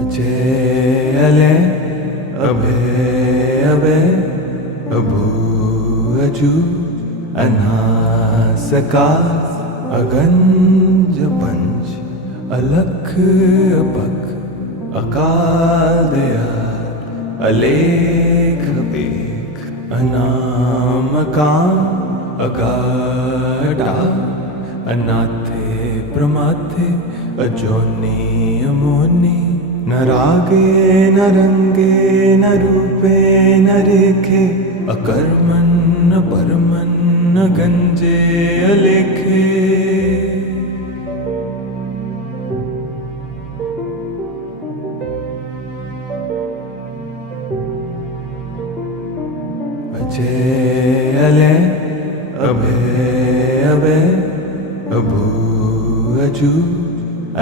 अजय अले अभे अभे अभू अजू अनासकास अगंज पंच अलख अपक अकाल दयाल अलेख बेख अनामकाम अगाढ़ा अनाथे प्रमाथे अजोनी अमोनी न रागे न रंगे न रूपे न रेखे अकर्मन न परमन न गंजे अलेखे अजय अले अभे अभे अभू अजू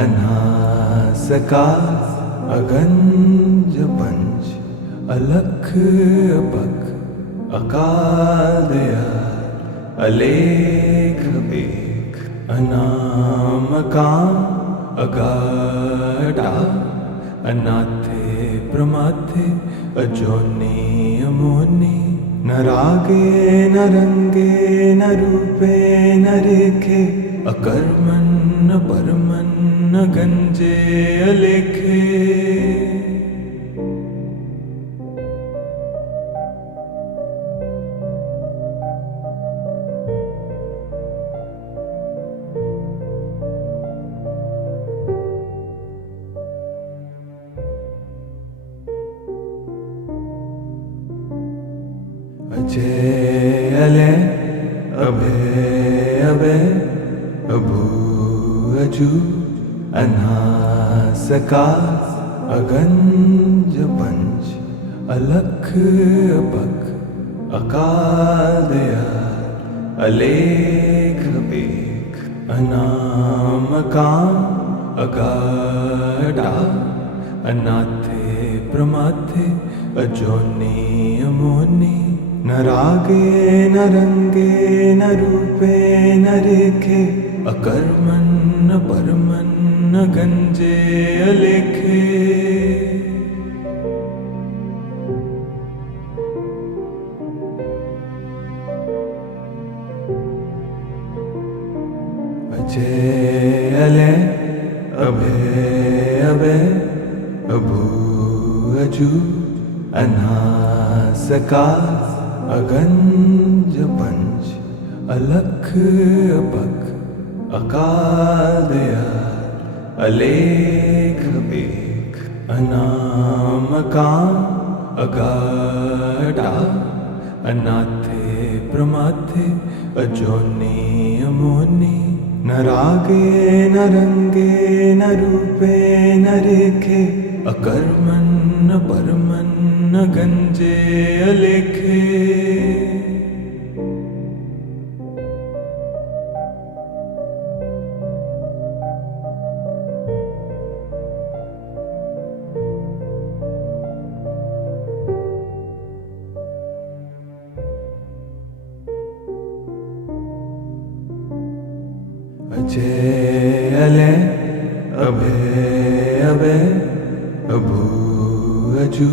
अनासकास अगंज पंच अलख अपक अकाल दयाल अलेख बेख अनामकाम अगाढ़ा अनाथे प्रमाथे अजोनी अमोनी न रागे न रंगे न रूपे न रेखे अकर्मन न परमन न गंजे अलेखे अजय अले अभे अभे अभू अजू अनासकास अगंज पंच अलख अपक अकाल दयाल अलेख बेख अनामकाम अगाढ़ा अनाथे प्रमाथे अजोनी अमोनी न रागे न रंगे न रूपे न रेखे अकर्मन न परमन न गंजे अलेखे अजय अले अभे अभे अभू अजू अनासकास अगंज पंच अलख अपक अकाल दयाल अलेख बेख अनामकाम अगाढ़ा अनाथे प्रमाथे अजोनी अमोनी न रागे न रंगे न रूपे न रेखे अकर्मन न परमन न गंजे अलेखे अजय अले अभे अभे अभू अजू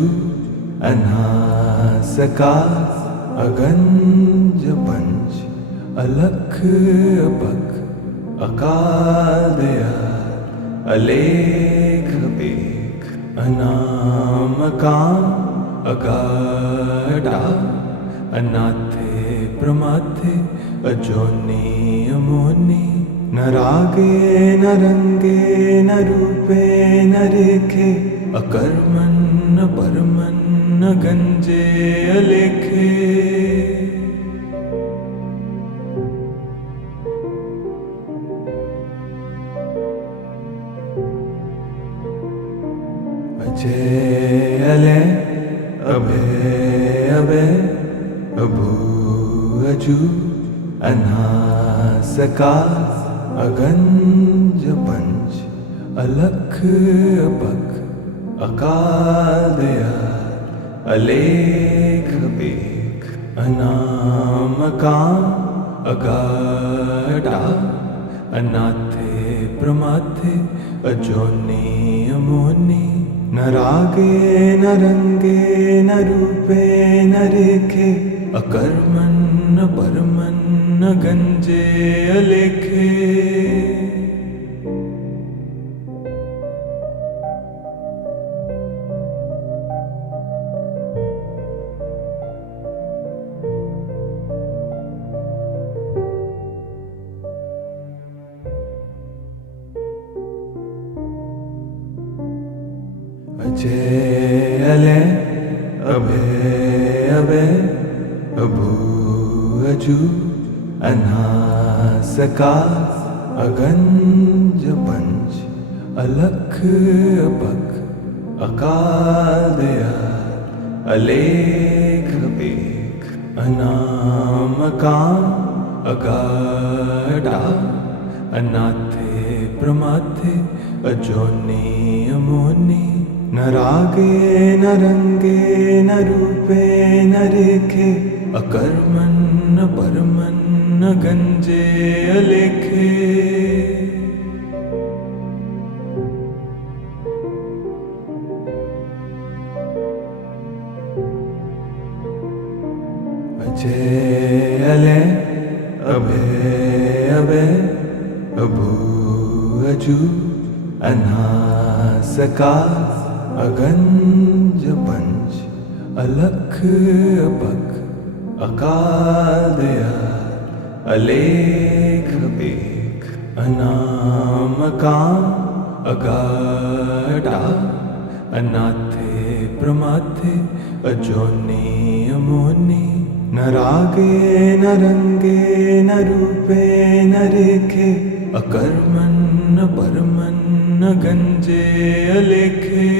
अनासकास अगंज पंच अलख अपक अकाल दयाल अलेख बेख अनामकाम अगाढ़ा अनाथे प्रमाथे अजोनी अमोनी न रागे न रंगे न रूपे न रेखे अकर्मन न परमन न गंजे अलेखे अजय अले अभे अभे अभू अजू अनासकास अगंज पंच अलख अपक अकाल दयाल अलेख बेख अनामकाम अगाढ़ा अनाथे प्रमाथे अजोनी अमोनी न रागे न रंगे न रूपे न रेखे, अकर्मण न परमन न गंजे अलेखे। अजय अलय अभय अभय अभू अजू अनासकार, अगंज पंच अलख अपख, अकाल दयाल अलेख बेख, अनामकाम अगाढ़ा, अनाथे प्रमाथे अजोनी अमोनी। न रागे न रंगे न रूपे न रेखे, अकर्मण न परमन न गंजे अलेखे। अजय अलय अभय अभय अभू अजू अनासकार, अगंज पंच अलख अपख, अकाल दयाल अलेख बेख, अनामकाम अगाढ़ा, अनाथे प्रमाथे अजोनी अमोनी। न रागे न रंगे न रूपे न रेखे, अकर्मण न परमन न गंजे अलेखे।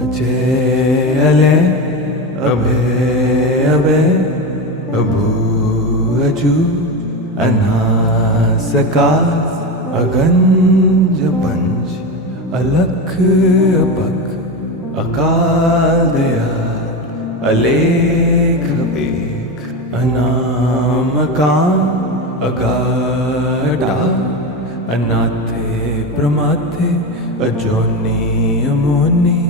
अजय अलय अभय अभय अभू अजू अनासकार, अगंज पंच अलख अपख, अकाल दयाल अलेख बेख, अनामकाम अगाढ़ा, अनाथे प्रमाथे अजोनी अमोनी।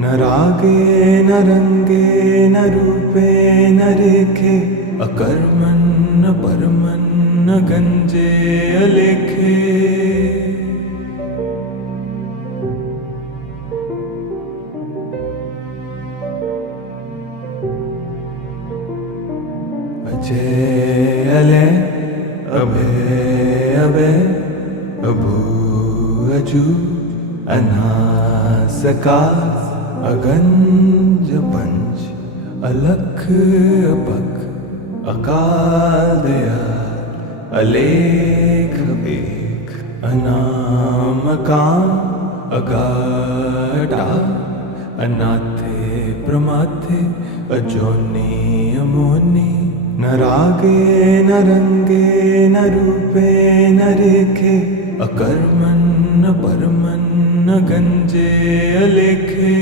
न रागे न रंगे न रूपे न रेखे, अकर्मण न परमन न गंजे अलेखे। अजय अलय अभय अभय अभू अजू अनासकार, अगंज पंच अलख अपख, अकाल दयाल अलेख बेख, अनामकाम अगाढ़ा, अनाथे प्रमाथे अजोनी अमोनी। न रागे न रंगे न रूपे न रेखे, अकर्मण न परमन न गंजे अलेखे।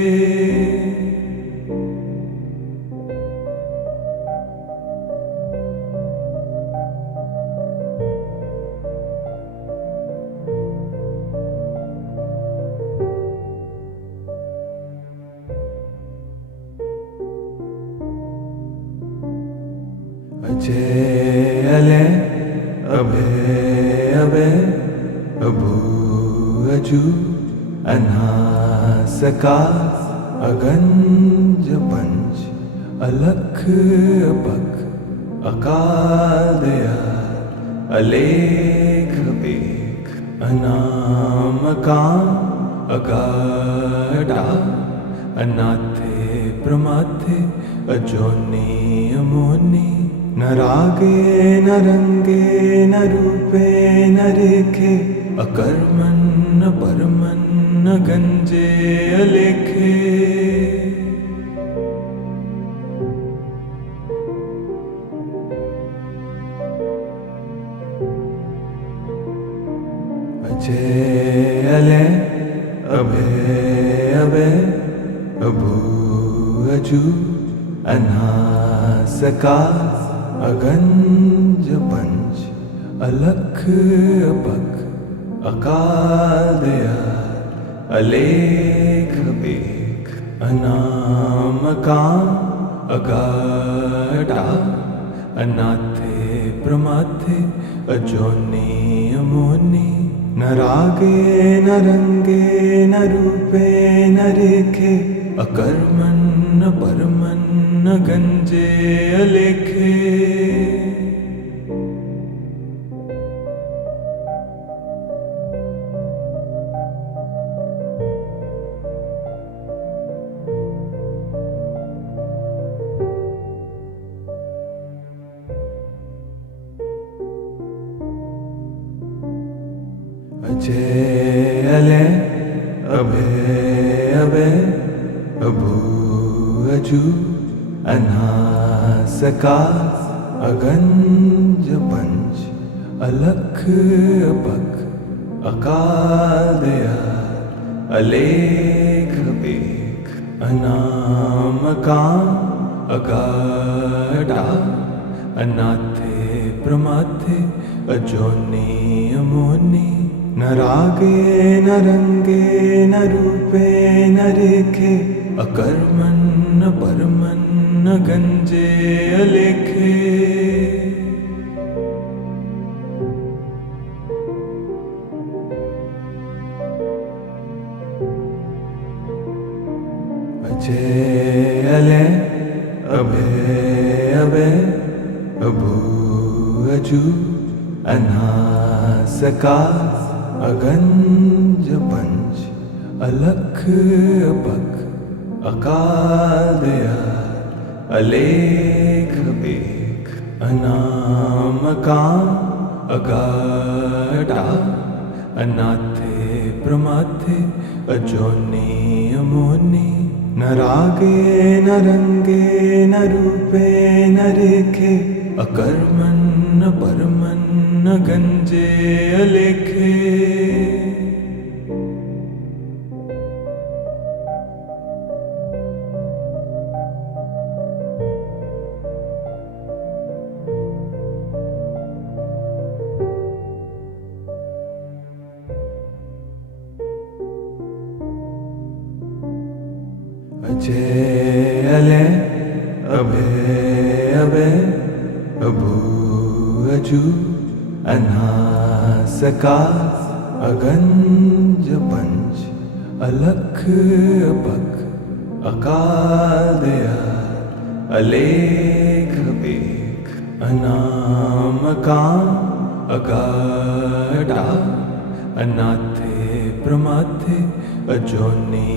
अजय अलय अभय अभय अभू अजू अनासकार, अगंज पंच अलख अपख, अकाल दयाल अलेख बेख, अनामकाम अगाढ़ा, अनाथे प्रमाथे अजोनी अमोनी। न रागे न रंगे न रूपे न रेखे, अकर्मण न परमन न गंजे अलेखे। अजय अले अभय अभय अभू अजू अनासकार अगंज पंच अलख अपख अकाल दयाल अलेख बेख अनामकाम अगाढ़ा अनाथे प्रमाथे अजोनी अमोनी न रागे न रंगे न रूपे न रेखे अकर्मन न परमन न गंजे अलेखे अजय अले अभय अभय अभू अजू अनासकार अगंज पंच अलख अपख अकाल दयाल अलेख बेख अनामकाम अगाढ़ा अनाथे प्रमाथे अजोनी अमोनी न रागे न रंगे न रूपे न रेखे अकर्मन न परमन न गंजे अलेखे अजय अले अभय अभय अभू अजू अनासकार अगंज पंच अलख अपख अकाल दयाल अलेख बेख अनामकाम अगाढ़ा अनाथे प्रमाथे अजोनी अमोनी न रागे न रंगे न रूपे न रेखे अकर्मन न परमन न गंजे अलेखे अजय अले अभय अभय अभू अजू अनासकार अगंज पंच अलख अपख अकाल दयाल अलेख बेख अनामकाम अगाढ़ा अनाथे प्रमाथे अजोनी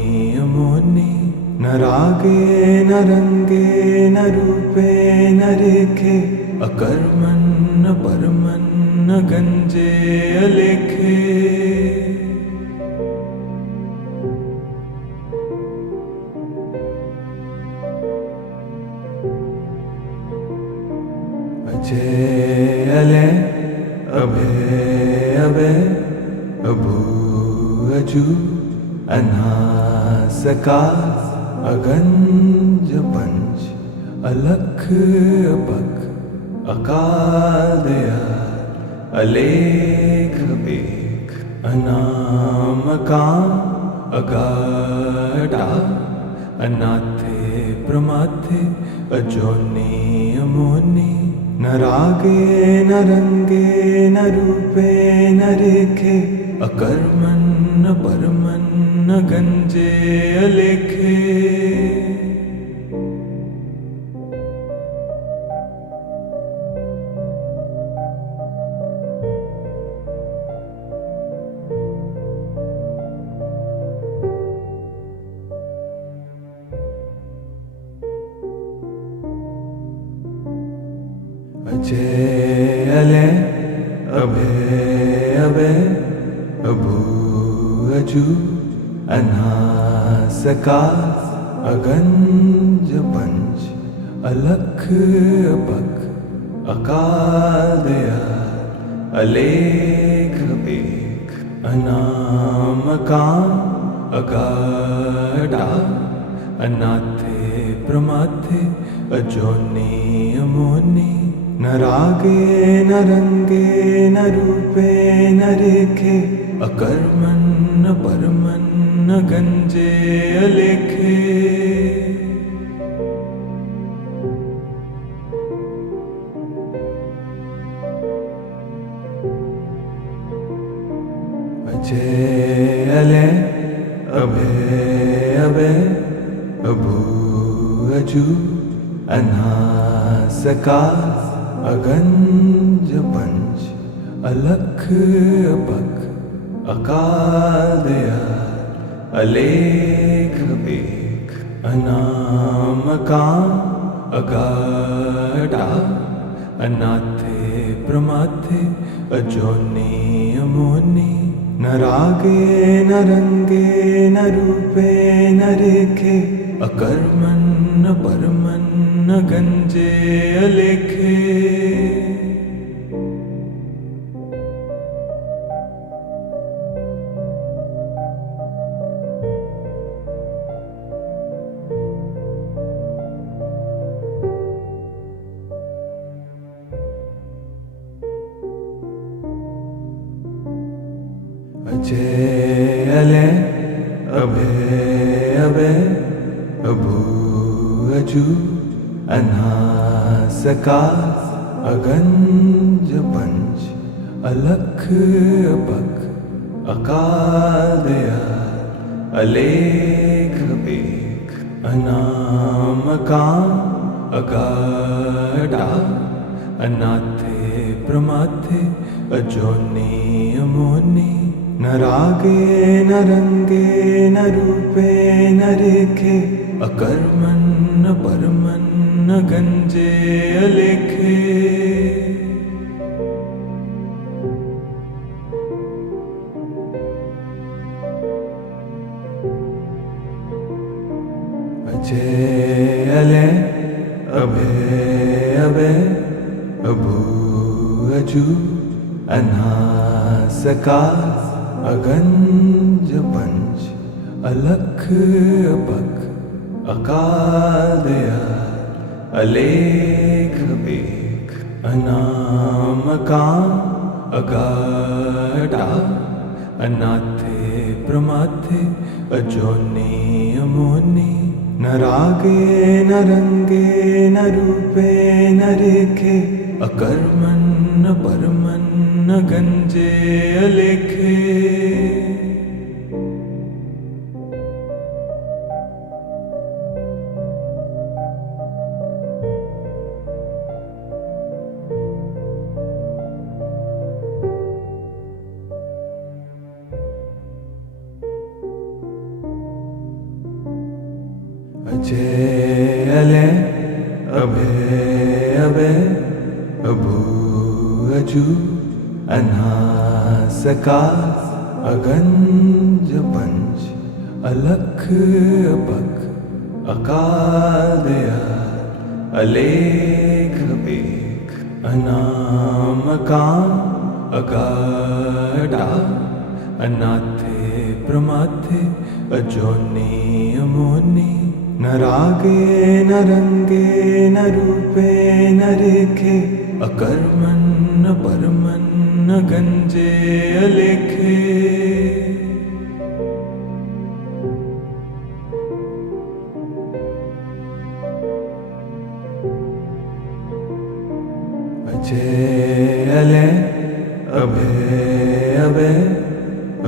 अमोनी न रागे न रंगे न रूपे न रेखे अकर्मन न परमन न गंजे अलेखे अजय अले अभय अभय अभू अजू अनासकार अगंज पंच अलख अपख अकाल दयाल अलेख बेख अनामकाम अगाढ़ा अनाथे प्रमाथे अजोनी अमोनी न रागे न रंगे न रूपे न रेखे अकर्मन न परमन न गंजे अलेखे अजय अले अभय अभय अभू अजू अनासकार अगंज पंच अलख अपख अकाल दयाल अलेख बेख अनामकाम् अगाढा अनाथे प्रमाथे अजोनि अमोनि न रागे न रंगे न रूपे न रेखे अकर्मन् न परमन् न गंजे अलेखे अजय अले अभय अभय अभू अजू अनासकार अगंज पंच अलख अपख अकाल दयाल अलेख एक अनामकाम अगाढा अनाथे प्रमाथे अजोनि अमोनि न रागे न रंगे न रूपे न रेखे अकर्मन् न परमन् न गंजे अलेखे अजय अले अभय अभय अभू अजू अनासकार अगंज पंच अलख अपख अकाल दयाल अलेख एक अनामकाम अगाढा अनाथे प्रमाथे अजोनि अमोनि न रागे न रंगे न रूपे न रेखे अकर्मन् न परमन् न गंजे अलेखे अजय अले अभय अभय अभू अजू अनासकार अगंज पंच अलख अपख अकाल दयाल अलेख एक अनामकाम अगाढा अनाथे प्रमाथे अजोनि अमोनि न रागे न रंगे न रूपे न रेखे अकर्मन् न परमन् न गंजे अलेखे अजय अले अभय अभय अभू अजू अनासकार अगंज पंच अलख अपख अकाल दयाल अलेख एक अनामकाम अगाढा अनाथे प्रमाथे अजोनि अमोनि न रागे न रंगे न रूपे न रेखे अकर्मन् न परमन् न गंजे अलेखे अजय अले अभय अभय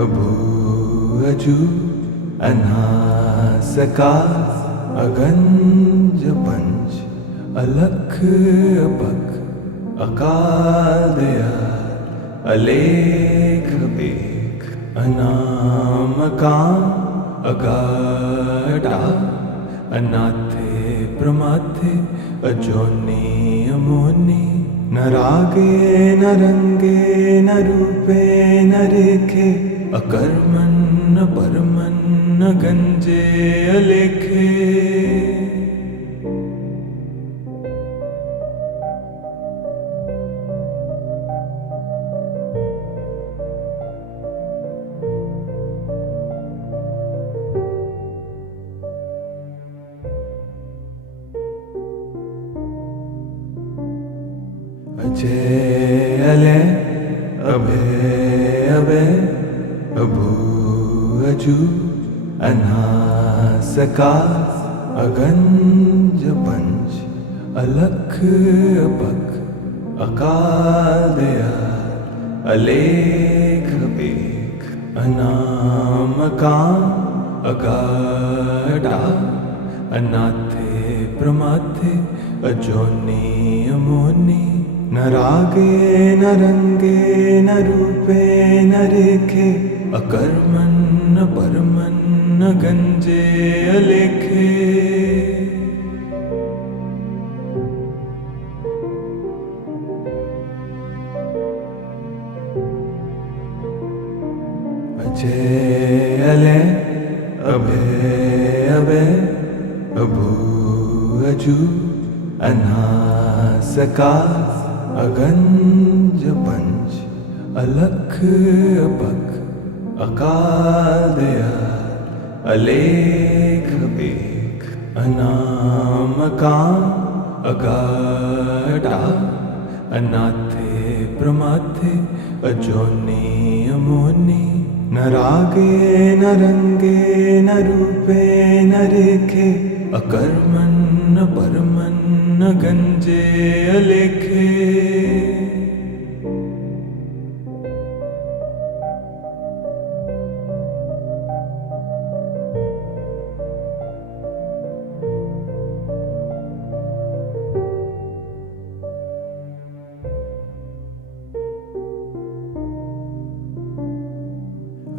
अभू अजू अनासकार अगंज पंच अलख अपख अकाल दयाल अलेख एक अनामकाम अगाढा अनाथे प्रमाथे अजोनि अमोनि न रागे न रंगे न रूपे न रेखे अकर्मन् न परमन् न गंजे अलेखे अभय अभय अभू अजू अनासकार अगंज पंच अलख अपख अकाल दयाल अलेख बेख अनामकाम अगाढ़ा अनाथे प्रमाथे अजोनी अमोनी न रागे न रंगे न रूपे न रेखे अकर्मन न परमन न गंजे अलेखे अजय अलय अभय अभय अभू अजू अनासकार अगंज पंच अलख अपख अकाल दयाल अलेख बेख अनामकाम अगाढ़ा अनाथे प्रमाथे अजोनी अमोनी न रागे न रंगे न रूपे न रेखे अकर्मन न परमन न गंजे अलेखे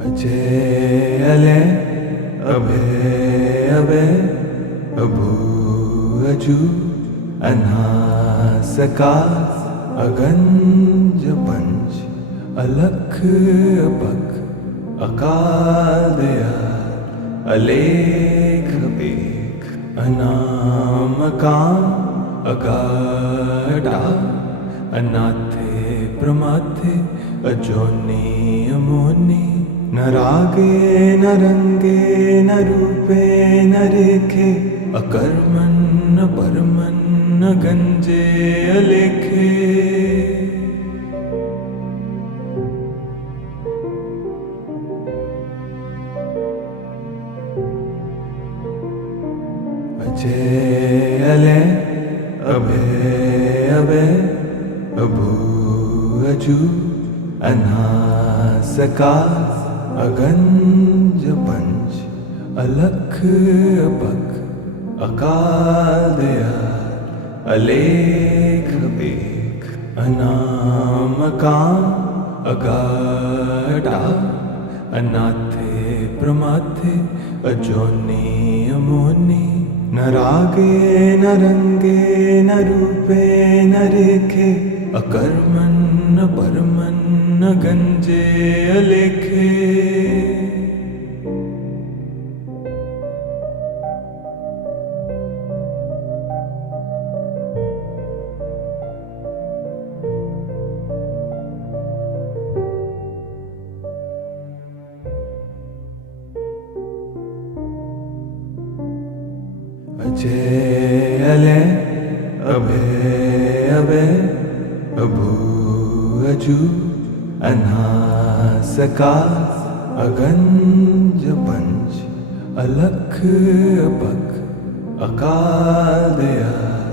अजय अलय अभय अभय अभू अजू अनासकार अगंज पंच अलख अपख अकाल दयाल अलेख बेख अनामकाम अगाढ़ा अनाथे प्रमाथे अजोनी अमोनी न रागे न रंगे न रूपे न रेखे अकर्मन न परमन न गंजे अलेखे अजय अलय अभय अभय अभू अजू अनासकार अगंज पंच अलख अपख अकाल दयाल अलेख बेख अनामकाम अगाढ़ा अनाथे प्रमाथे अजोनी अमोनी न रागे न रंगे न रूपे न रेखे अकर्मन न परमन न गंजे अलेखे अजय अलय अभय अभय अभू अजू अनासकार अगंज पंच अलख अपख अकाल दयाल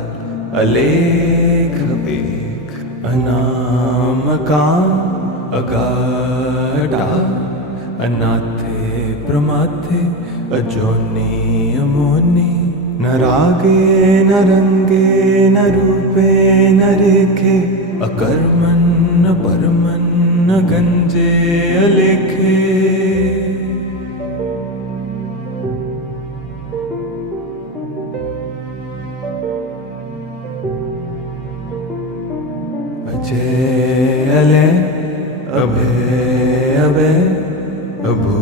अलेख बेख अनामकाम अगाढ़ा अनाथे प्रमाथे अजोनी अमोनी न रागे न रंगे न रूपे न रेखे अकर्मन न परमन न गंजे अलेखे अजय अलय अभय अभय अभू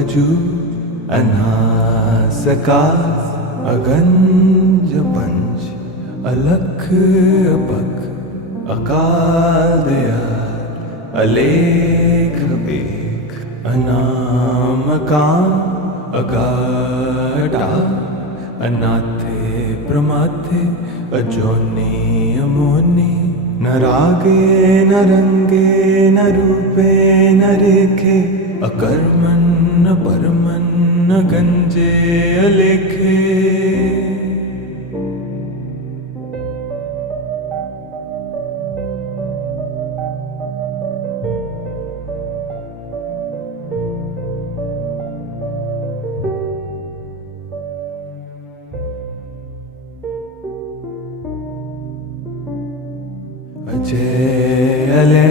अजू अनासकार अगंज पंच अलख अपख अकाल दयाल अलेख बेख अनामकाम अगाढ़ा अनाथे प्रमाथे अजोनी अमोनी न रागे न रंगे न रूपे न रेखे अकर्मण न परमन न गंजे अलेखे अजय अले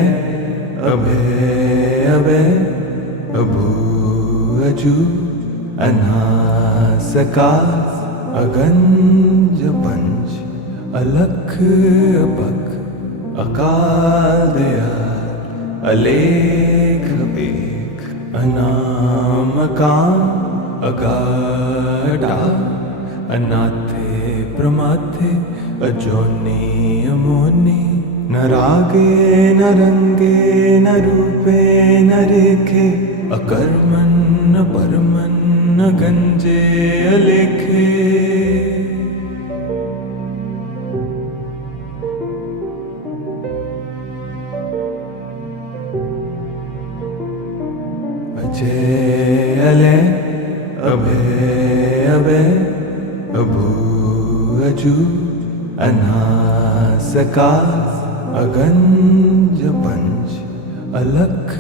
अभय अभय अभू अजू अनासकार अगंज पंच अलख अपख अकाल दयाल अलेख बेख अनामकाम अगाढ़ा अनाथे प्रमाथे अजोनी अमोनी न रागे न रंगे न रूपे न रेखे अकर्मण न परमन न गंजे अलेखे अजय अले अभय अभय अभू अजू अनासकार अगंज पंच अलख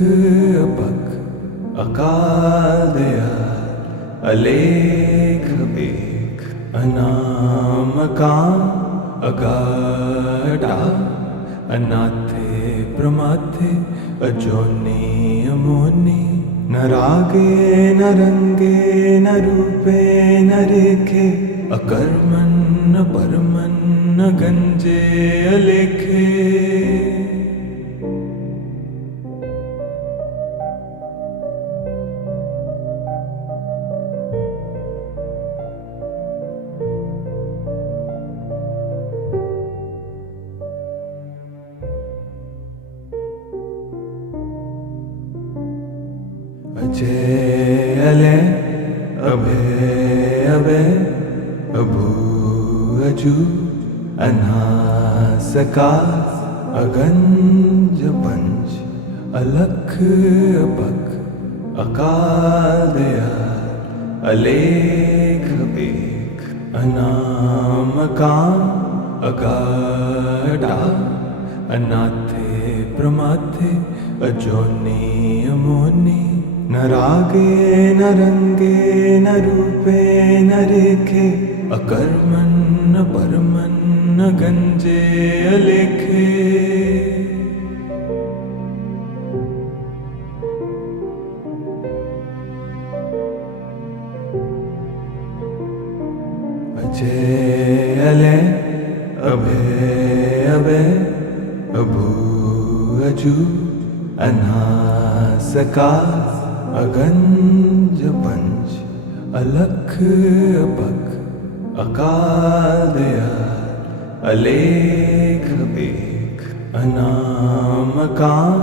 अपख अकाल दयाल अलेख बेख अनामकाम अगाढ़ा अनाथे प्रमाथे अजोनी अमोनी न रागे न रंगे न रूपे न रेखे अकर्मण न परमन न गंजे अलेखे अजय अले अभय अभय अभू अजू अनासकार अगंज पंच अलख अपख अकाल दयाल अलेख बेख अनामकाम अगाढ़ा अनाथे प्रमाथे अजोनी अमोनी न रागे न रंगे न रूपे न रेखे अकर्मण न परमन न गंजे अलेखे अजय अले अभय अभय अभू अजू अनासकार अगंज पंच अलख अपख अकाल दयाल अलेख बेख अनामकाम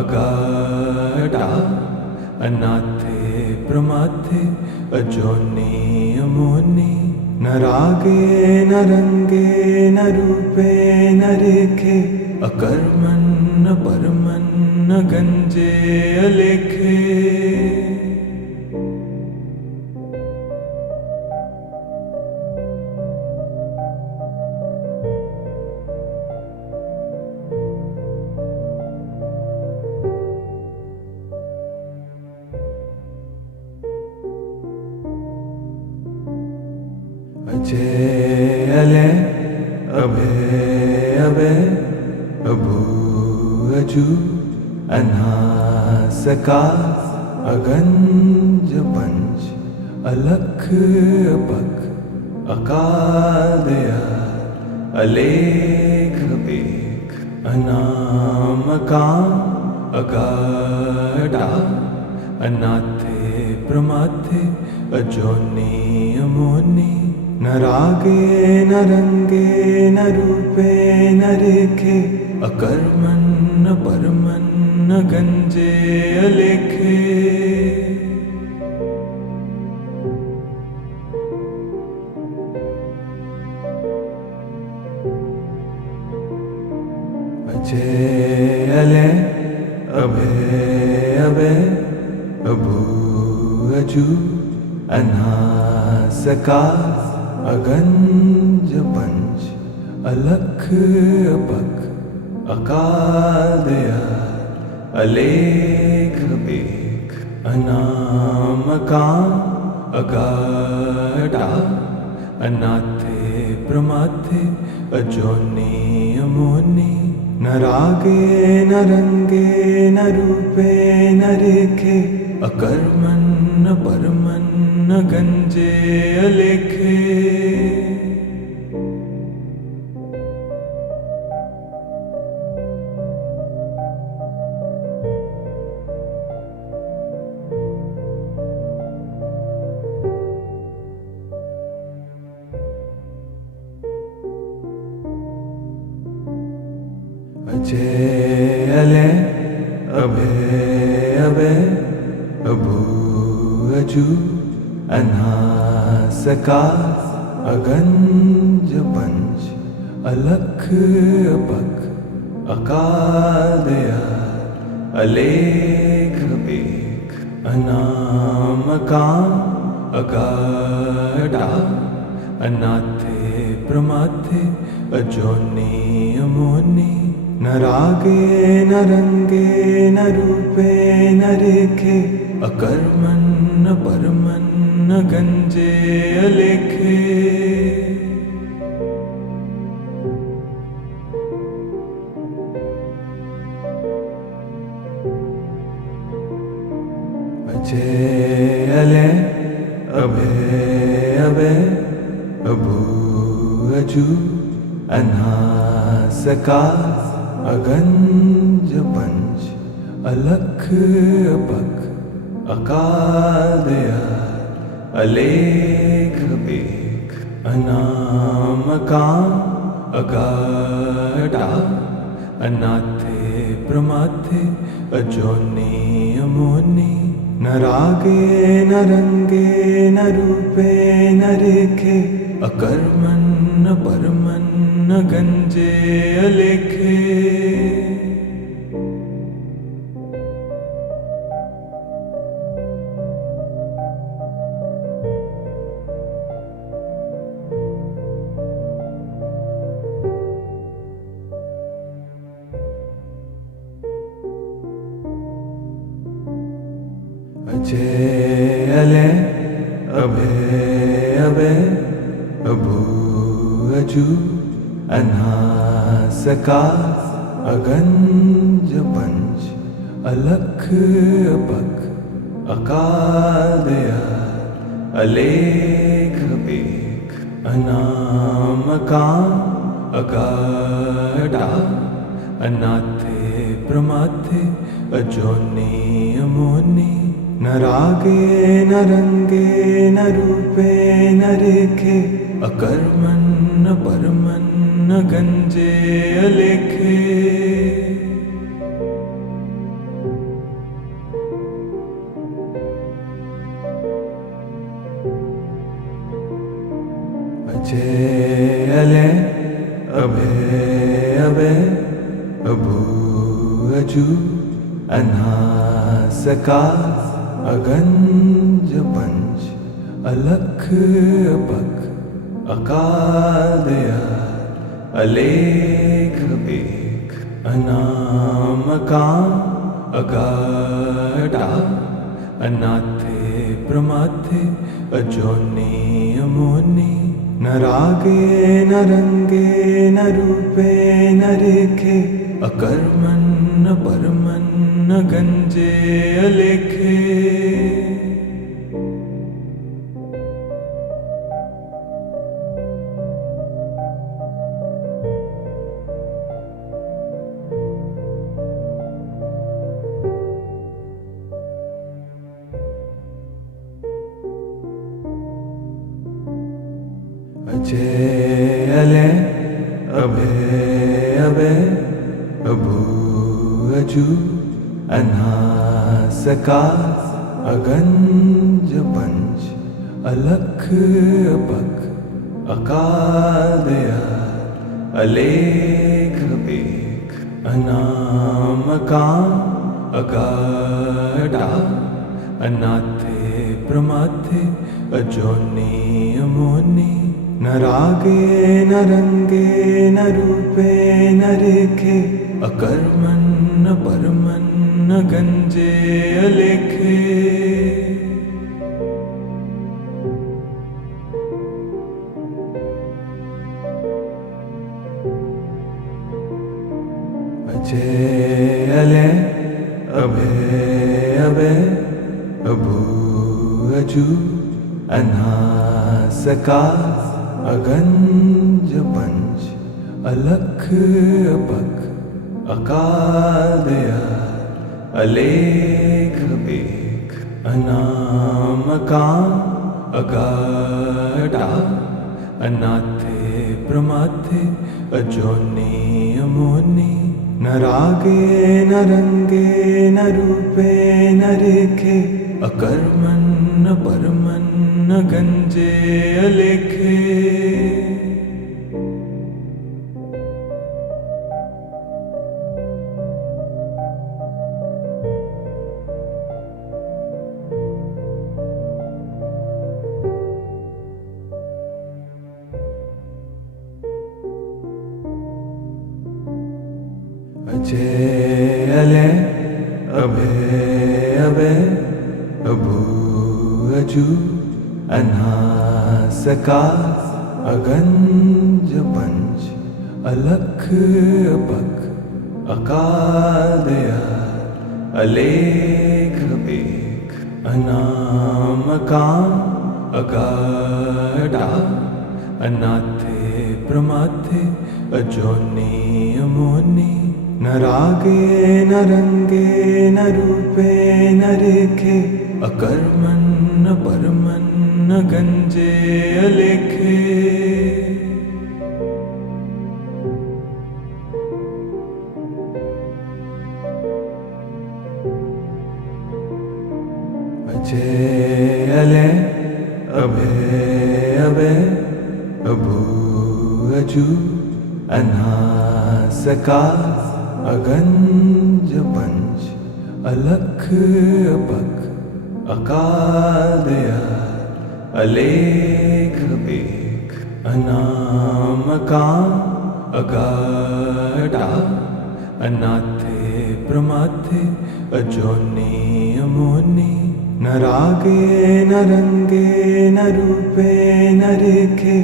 अगाढ़ा अनाथे प्रमाथे अजोनी अमोनी न रागे न रंगे न रूपे न रेखे अकर्मण न परमन न गंजे अलेखे अजय अले अभय अभय अभू अजू अनासकार अगंज पंच अलख अपख अकाल दयाल अलेख बेख अनामकाम अगाढ़ा अनाथे प्रमाथे अजोनी अमोनी न रागे न रंगे न रूपे न रेखे अकर्मण न परमन न गंजे अलेखे अभय अभय अभू अजू अनासकार अगंज पंच अलख अपख अकाल दयाल अलेख बेख अनामकाम अगाढ़ा अनाथे प्रमाथे अजोनी अमोनी न रागे न रंगे न रूपे न रेखे अकर्मन न परमन न गंजे अलेखे अजय अलय अभय अभय अभू अजू अनासकार अगंज पंच अलख अपख अकाल दयाल अलेख बेख अनामकाम अगाढ़ा अनाथे प्रमाथे अजोनी अमोनी न रागे न रंगे न रूपे न रेखे अकर्मन न परमन न गंजे अलेखे अजय अलय अभय अभय अभू अजू अनासकार अगंज पंच अलख अपख अकाल दयाल अलेख बेख अनामकाम अगाढ़ा अनाथे प्रमाथे अजोनी अमोनी न रागे न रंगे न रूपे न रेखे अकर्मन न परमन न गंजे अलेखे अजय अलय अभय अभय अभू अजू अनासकार अगंज पंच अलख अपख अकाल दयाल अलेख बेख अनामकाम अगाढ़ा अनाथे प्रमाथे अजोनी अमोनी न रागे न रंगे न रूपे न रेखे अकर्मन न परमन न गंजे अलेखे अजय अलय अभय अभय अभू अजू अनासकार अगंज पंच अलख अपख अकाल दयाल अलेख बेख अनामकाम अगाढ़ा अनाथे प्रमाथे अजोनी अमोनी न रागे न रंगे न रूपे न रेखे अकर्मन न परमन न गंजे अलेखे अजय अलय अभय अभय अभू अजू अनासकार अगंज पंच अलख अपख अकाल दयाल अलेख बेख अनामकाम अगाढा अनाथे प्रमाथे अजोनी अमोनी न रागे न रंगे न रूपे न रेखे अकर्मन् न परमन् न गंजे अलेखे अजय अले अभय अभय अभू अजू अनासकार अगंज पंच अलख अपख अकाल दयाल अलेख बेख अनामकाम अगाढा अनाथे प्रमाथे अजोनी अमोनी न रागे न रंगे न रूपे न रेखे अकर्मन् न परमन् न गंजे अलेखे अजय अले अभय अभय अभू अजू अनासकार अगंज पंच अलख अपख अकाल दयाल अलेख बेख अनामकाम अगाढा अनाथे प्रमाथे अजोनी अमोनी न रागे न रंगे न रूपे न रेखे अकर्मन् न परमन् न गंजे अलेखे अजय अले अभय अभय अभू अजू अनासकार अगंज पंच अलख अपख अकाल दयाल अलेख बेख अनामकाम अगाढा अनाथे प्रमाथे अजोनी अमोनी न रागे न रंगे न रूपे न रेखे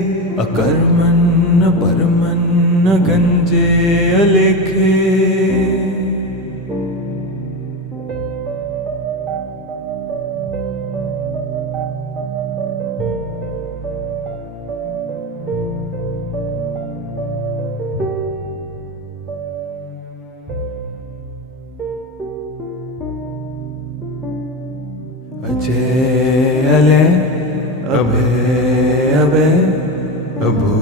अकर्मन् न परमन् न गंजे अलेखे अजय अले अभय अभय अभू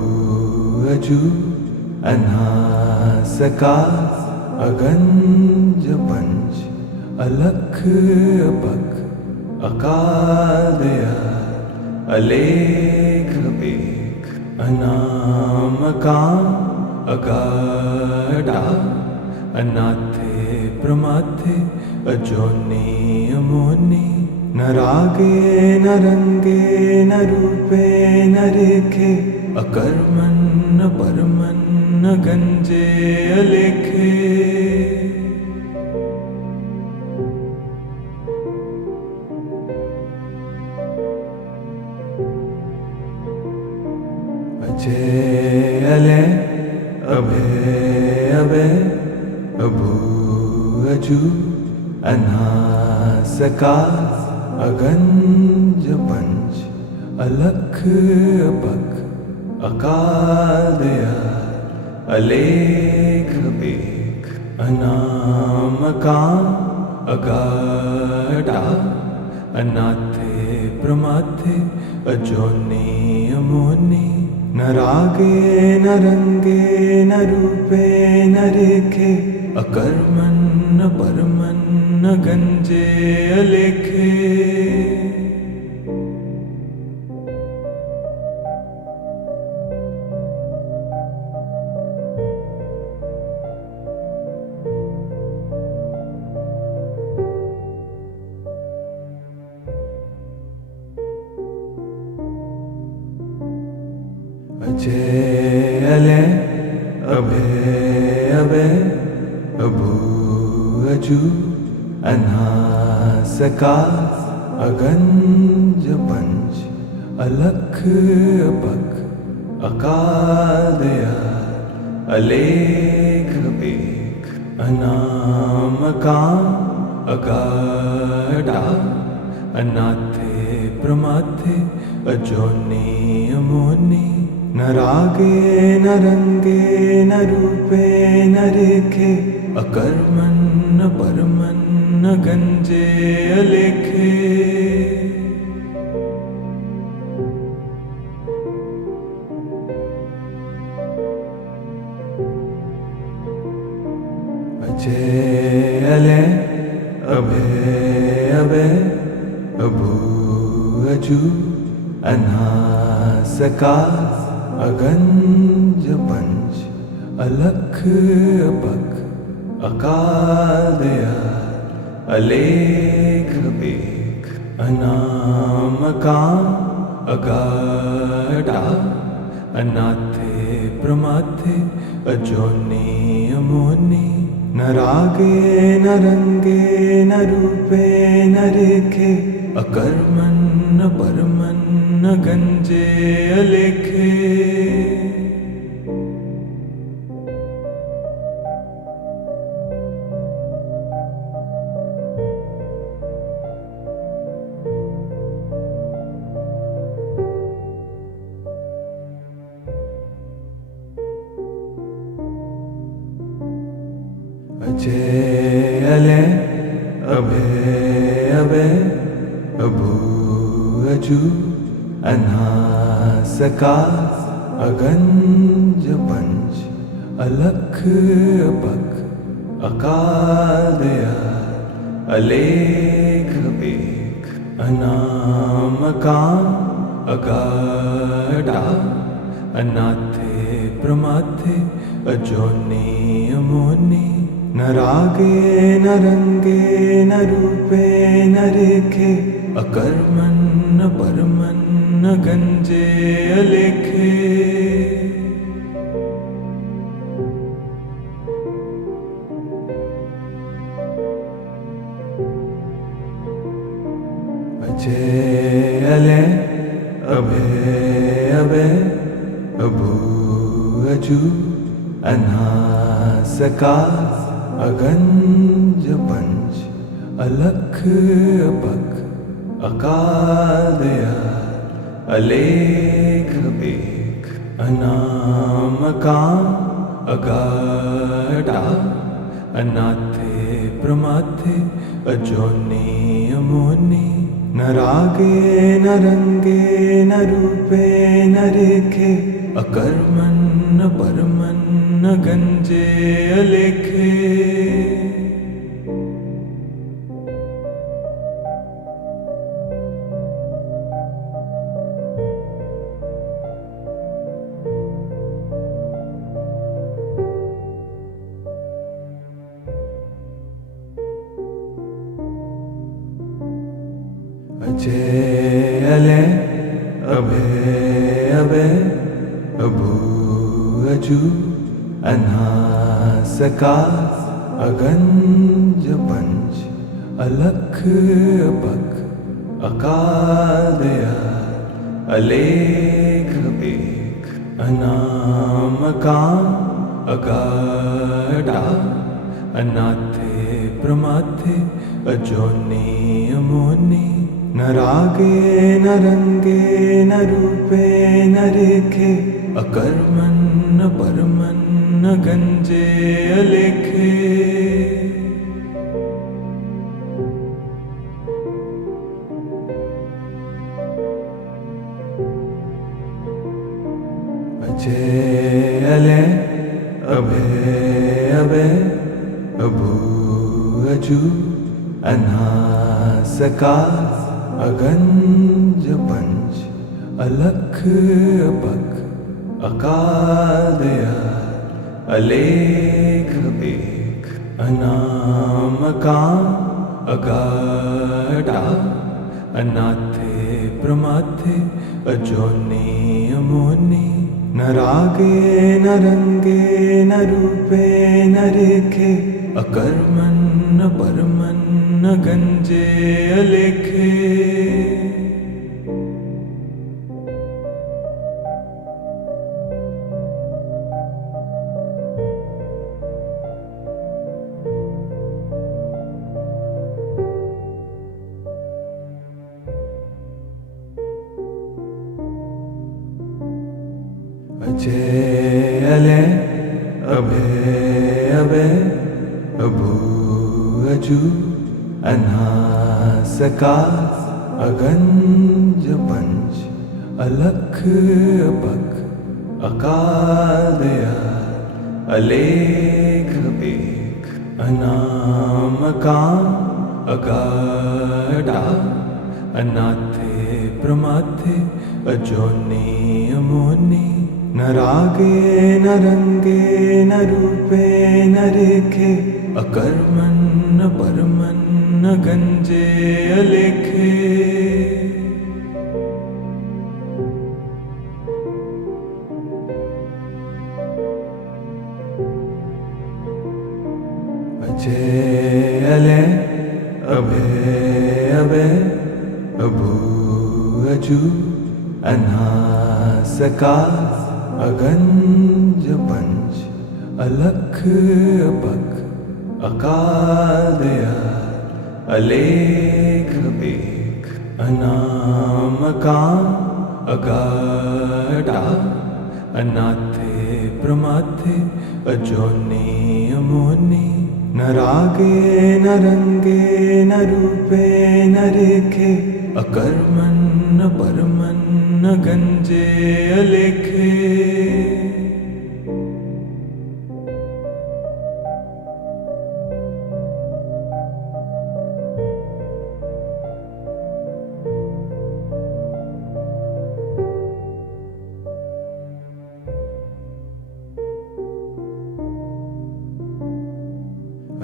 अजू अनासकार अगंज पंच अलख अपख अकाल दयाल अलेख बेख अनामकाम अगाढा अनाथे प्रमाथे अजोनी अमोनी न रागे न रंगे न रूपे न रेखे अकर्मन् न परमन् न गंजे अलेखे अजय अले अभय अभय अभू अजू अनासकार अगंज पंच अलख अपख अकाल दयाल अलेख बेख अनामकाम अगाढा अनाथे प्रमाथे अजोनी अमोनी न रागे न रंगे न रूपे न रेखे अकर्मन् न परमन् न गंजे अलेखे अजय अले अभय अभय अभू अजू अनासकार अगंज पंच अलख अपख अकाल दयाल अलेख बेख अनामकाम अगाढ़ा अनाथे प्रमाथे अजोनी अमोनी न रागे न रंगे न रूपे न रेखे अकर्मन न परमन न गंजे अलेखे अजय अले अभय अभय अभू अजू अनासकार अगंज पंच अलख अपख अकाल दयाल अलेख बेख अनामकाम अगाढ़ा अनाथे प्रमाथे अजोनी अमोनी न रागे न रंगे न रूपे न रेखे अकर्मन न परमन न गंजे अलेखे अजय अले अभय अभय अभू अजू अनासकार अगंज पंच अलख अपख अकाल दयाल अलेख बेख अनामकाम अगाढ़ा अनाथे प्रमाथे अजोनी अमोनी न रागे न रंगे न रूपे न रेखे अकर्मन न परमन न गंजे अलेखे अजय अले अभय अभय अभू अजू अनासकार अगंज पंच अलख अपख अकाल दयाल अलेख बेख अनामकाम अगाढ़ा अनाथे प्रमाथे अजोनी अमोनी न रागे न रंगे न रूपे न रेखे अकर्मन न परमन न गंजे अलेखे अजय अले अभय अभय अभू अजू अनासकार अगंज पंच अलख अपख अकाल दयाल अलेख बेख अनामकाम अगाढ़ा अनाथे प्रमाथे अजोनी अमोनी न रागे न रंगे न रूपे न रेखे अकर्मन न परमन न गंजे अलेखे अजय अले अभय अभय अभू अजू अनासकार अगंज पंच अलख अपख अकाल दयाल अलेख बेख अनामकाम अगाढ़ा अनाथे प्रमाथे अजोनी अमोनी न रागे न रंगे न रूपे न रेखे, अकर्मण न परमन न गंजे अलेखे। अजय अले अभय अभय अभू अजू अनासकार, अगंज पंच अलख अपख, अकाल दयाल अलेख बेख, अनामकाम अगाढ़ा, अनाथे प्रमाथे अजोनी अमोनी। न रागे न रंगे न रूपे न रेखे, अकर्मण न परमन न गंजे अलेखे। अजय अले अभय अभय अभू अजू अनासकार, अगंज पंच अलख अपख, अकाल दयाल अलेख बेख, अनामकाम अगाढ़ा, अनाथे प्रमाथे अजोनी अमोनी। न रागे न रंगे न रूपे न रेखे, अकर्मण न परमन न गंजे अलेखे।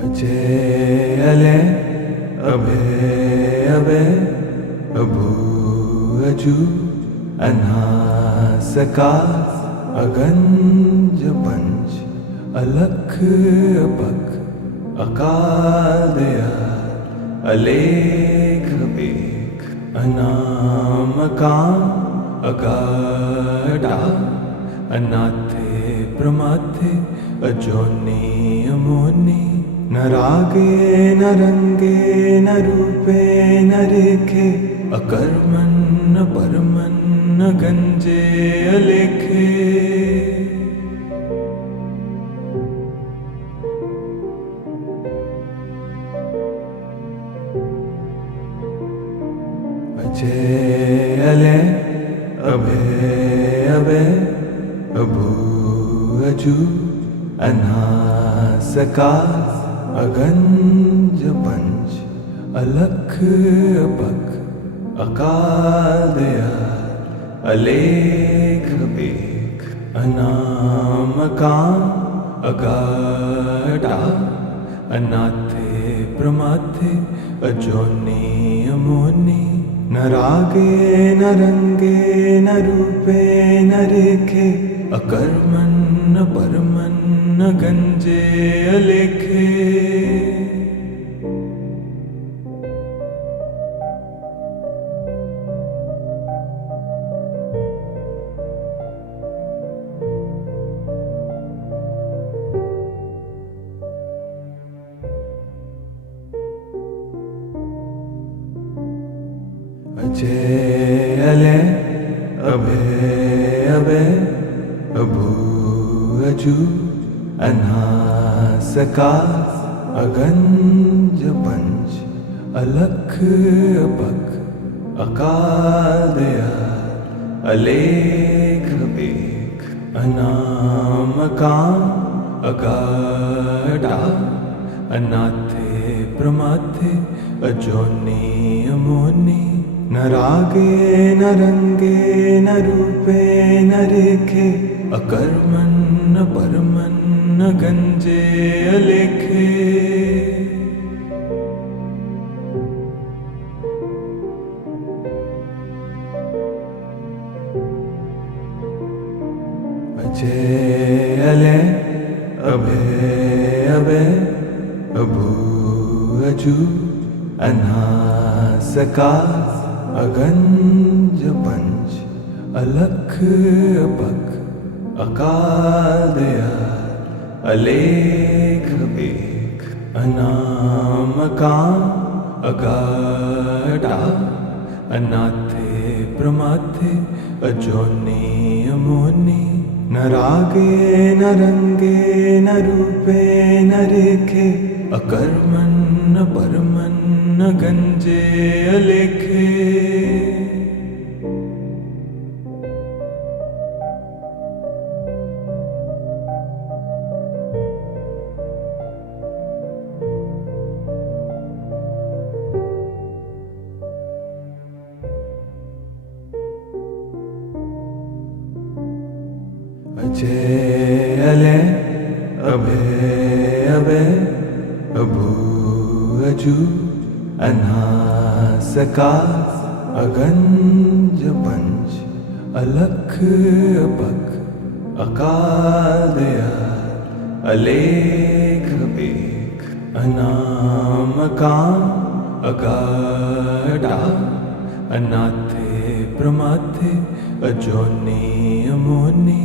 अजय अले अभय अभय अभू अजू अनासकार, अगंज पंच अलख अपख, अकाल दयाल अलेख बेख, अनामकाम अगाढ़ा, अनाथे प्रमाथे अजोनी अमोनी। न रागे न रंगे न रूपे न रेखे, अकर्मण न परमन न गंजे अलेखे। अजय अले अभय अभय अभू अजू अनासकार, अगंज पंच अलख अपख, अकाल दयाल अलेख बेख, अनामकाम अगाढ़ा, अनाथे प्रमाथे अजोनी अमोनी। न रागे न रंगे न रूपे न रेखे, अकर्मण न परमन न गंजे अलेखे। अजय अले अभय अभय अभू अजू अनासकार, अगंज पंच अलख अपख, अकाल दयाल अलेख बेख, अनामकाम अगाढ़ा, अनाथे प्रमाथे अजोनी अमोनी। न रागे न रंगे न रूपे न रेखे, अकर्मण न परमन न गंजे अलेखे। अजय अले अभय अभय अभू अजू अनासकार अगंज पंच अलख अपख अकाल दयाल अलेख एक अनामकाम अगाढ़ा अनाथे प्रमाथे अजोनी अमोनी न रागे न रंगे न रूपे न रेखे अकर्मन न परमन न गंजे अलेखे अजय अले अभय अभय अभू अजू अनासकार अगंज पंच अलख अपख अकाल दयाल अलेख एक अनामकाम अगाढ़ा अनाथे प्रमाथे अजोनी अमोनी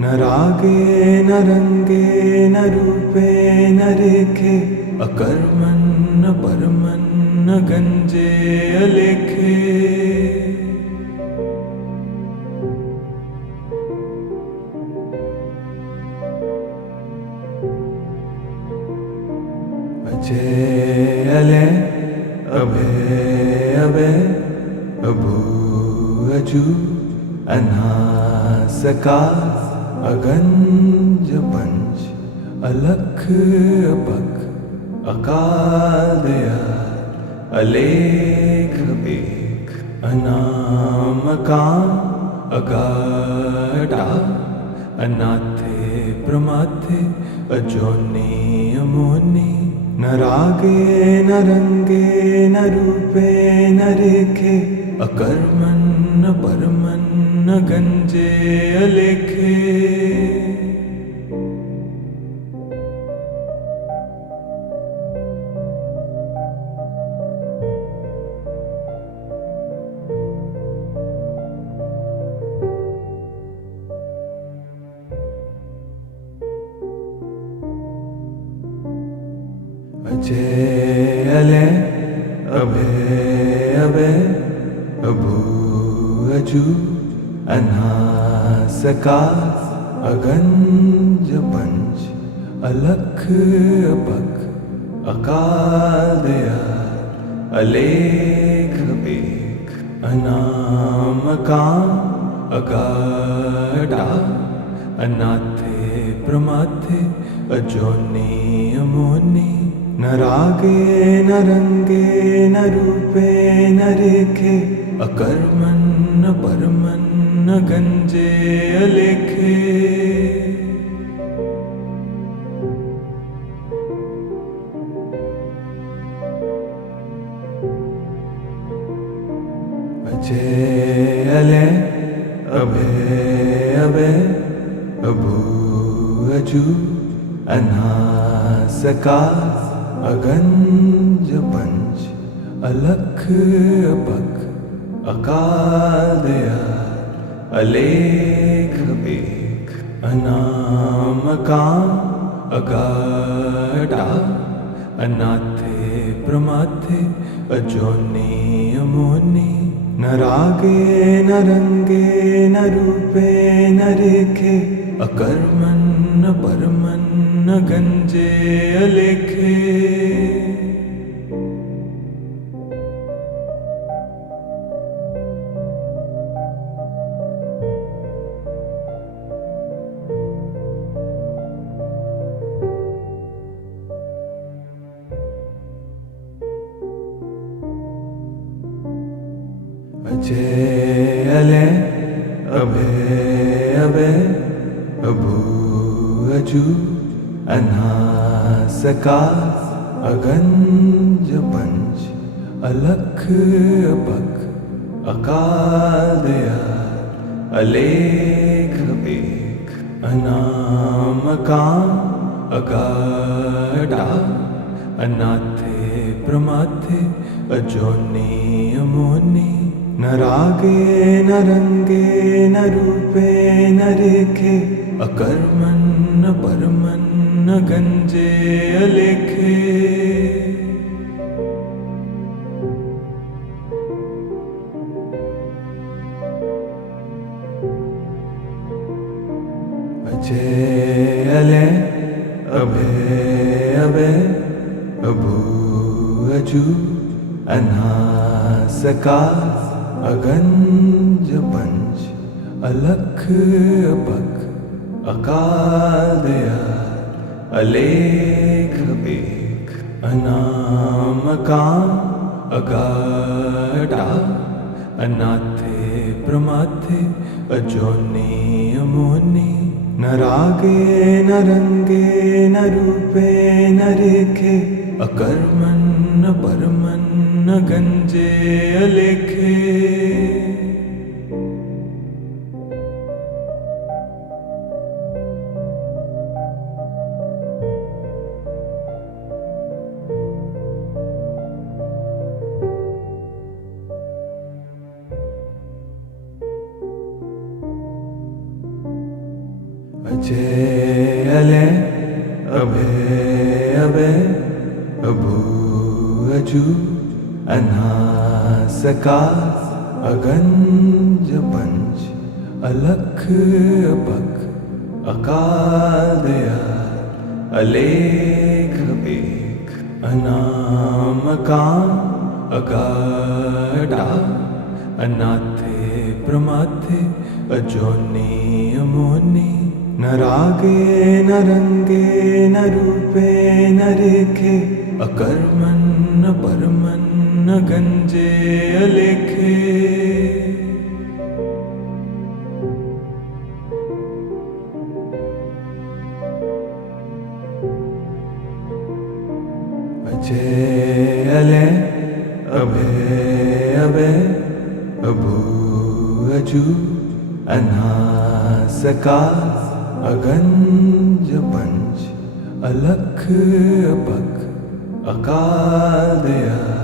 न रागे न रंगे न रूपे न रेखे अकर्मन न परमन न गंजे अलेखे अजय अले अभय अभय अभू अजू अनासकार अगंज पंच अलख अपख अकाल दयाल अलेख एक अनामकाम अगाढ़ा अनाथे प्रमाथे अजोनी अमोनी न रागे न रंगे न रूपे न रेखे अकर्मन न परमन न गंजे अलेखे अजय अले अभय अभय अभू अजू अनासकार अगंज पंच अलख अपख अकाल दयाल अलेख एक अनामकाम अगाढ़ा अनाथे प्रमाथे अजोनी अमोनी न रागे न रंगे न रूपे न रेखे अकर्मन न परमन न गंजे अलेखे अजय अले अभय अभय अभू अजू अनासकार अगंज पंच अलख अपख अकाल दयाल अलेख एक अनामकाम अगाढ़ा अनाथे प्रमाथे अजोनी अमोनी न रागे न रंगे न रूपे न रेखे अकर्मन न परमन न गंजे अलेखे अजय अले अभय अभय अभू अजू अनासकार अगंज पंच अलख अपख अकाल दयाल अलेख एक अनामका अगाढा अनाथे प्रमाथे अजोनि अमोनि न रागे न रंगे न रूपे न रेखे अकर्मन् न परमन् न गंजे अलेखे अजय अले अभय अभय अभू अजू अनासका अगंज पंच अलख अपख अकाल दयाल अलेख बेख अनामका अगाढा अनाथे प्रमाथे अजोनि अमोनि न रागे न रंगे न रूपे न रेखे अकर्मन् न परमन् न गंजे अलेखे अजय अले अभय अभय अभू अजू अनासका अगंज पंच अलख अपख अकाल दयाल अलेख बेख अनामका अगाढा अनाथे प्रमाथे अजोनि अमोनि न रागे न रंगे न रूपे न रेखे अकर्मन् न परमन् न गंजे अलेखे अजय अले अभय अभय अभू अजू अनासका अगंज पंच अलख अपख अकाल दयाल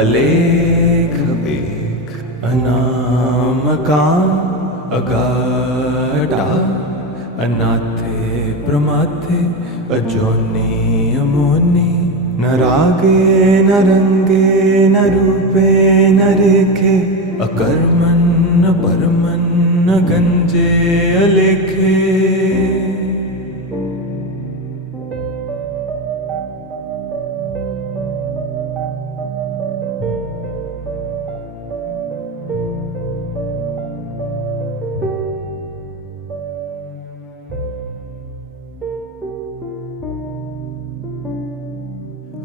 अलेख बेख अनामका अगाढा अनाथे प्रमाथे अजोनि अमोनि न रागे न रंगे न रूपे न रेखे अकर्मन् न परमन् न गंजे अलेखे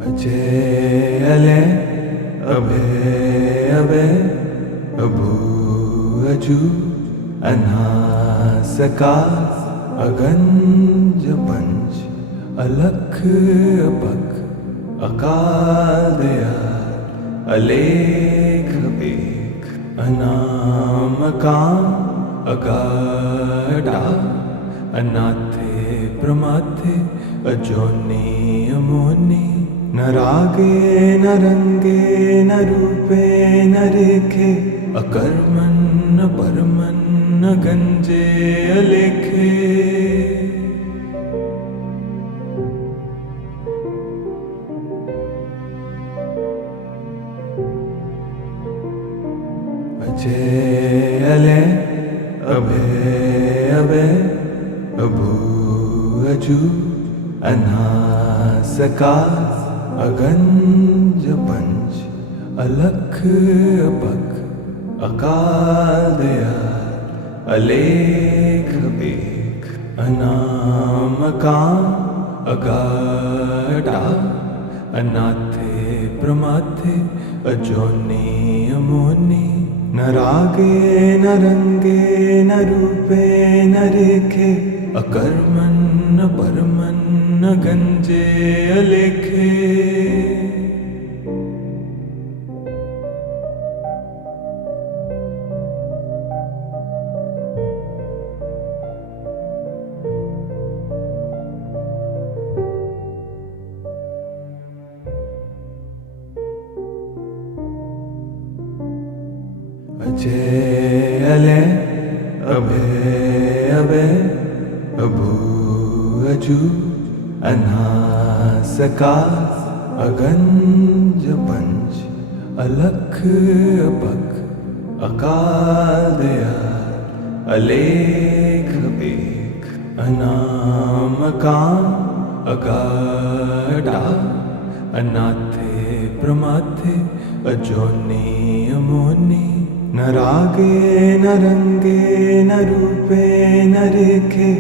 अजय अले अभय अभय अभू अजू अनासका अगंज पंच अलख अपख अकाल दयाल अलेख बेख अनामका अगाढा अनाथे प्रमाथे अजोनि अमोनि न रागे न रंगे न रूपे न रेखे अकर्मन् न परमन् न गंजे अलेखे अजय अले अभय अभय अभू अजू अनासका अगंज पंच अलख अपख अकाल दयाल अलेख बेख अनामका अगाढा अनाथे प्रमाथे अजोनि अमोनि न रागे न रंगे न रूपे न रेखे अकर्मन् न परमन् न गंजे अलेखे अजय अले अभय अभय अभू अजू अनासका अगंज पंच अलख अपख अकाल दयाल अलेख बेख अनामकाम अगाढ़ा अनाथे प्रमाथे अजोनी अमोनी न रागे न रंगे न रूपे न रेखे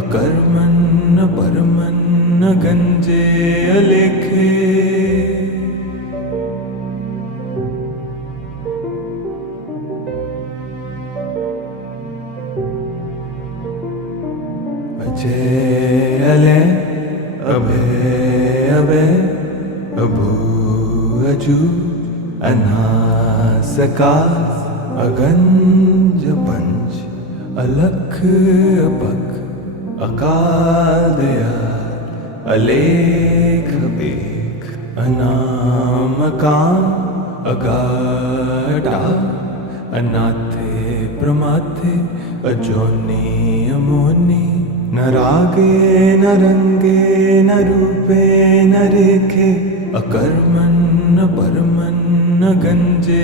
अकर्मन न परमन न गंजे अलेखे अजय अले अभय अभय अभू अजू अनासका अगंज पंच अलख अपख अकाल दयाल अलेख बेख अनामकाम अगाढ़ा अनाथे प्रमाथे अजोनी अमोनी न रागे न रंगे न रूपे न रेखे अकर्मन न परमन न गंजे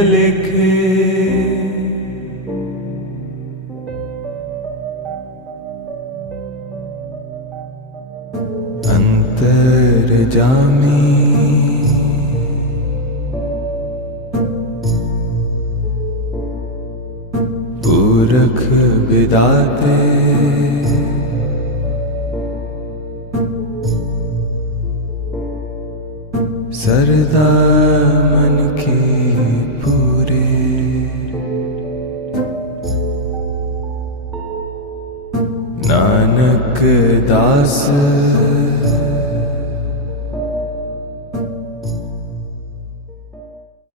अलेखे अंतर्जामी पूरख विदाते सरदार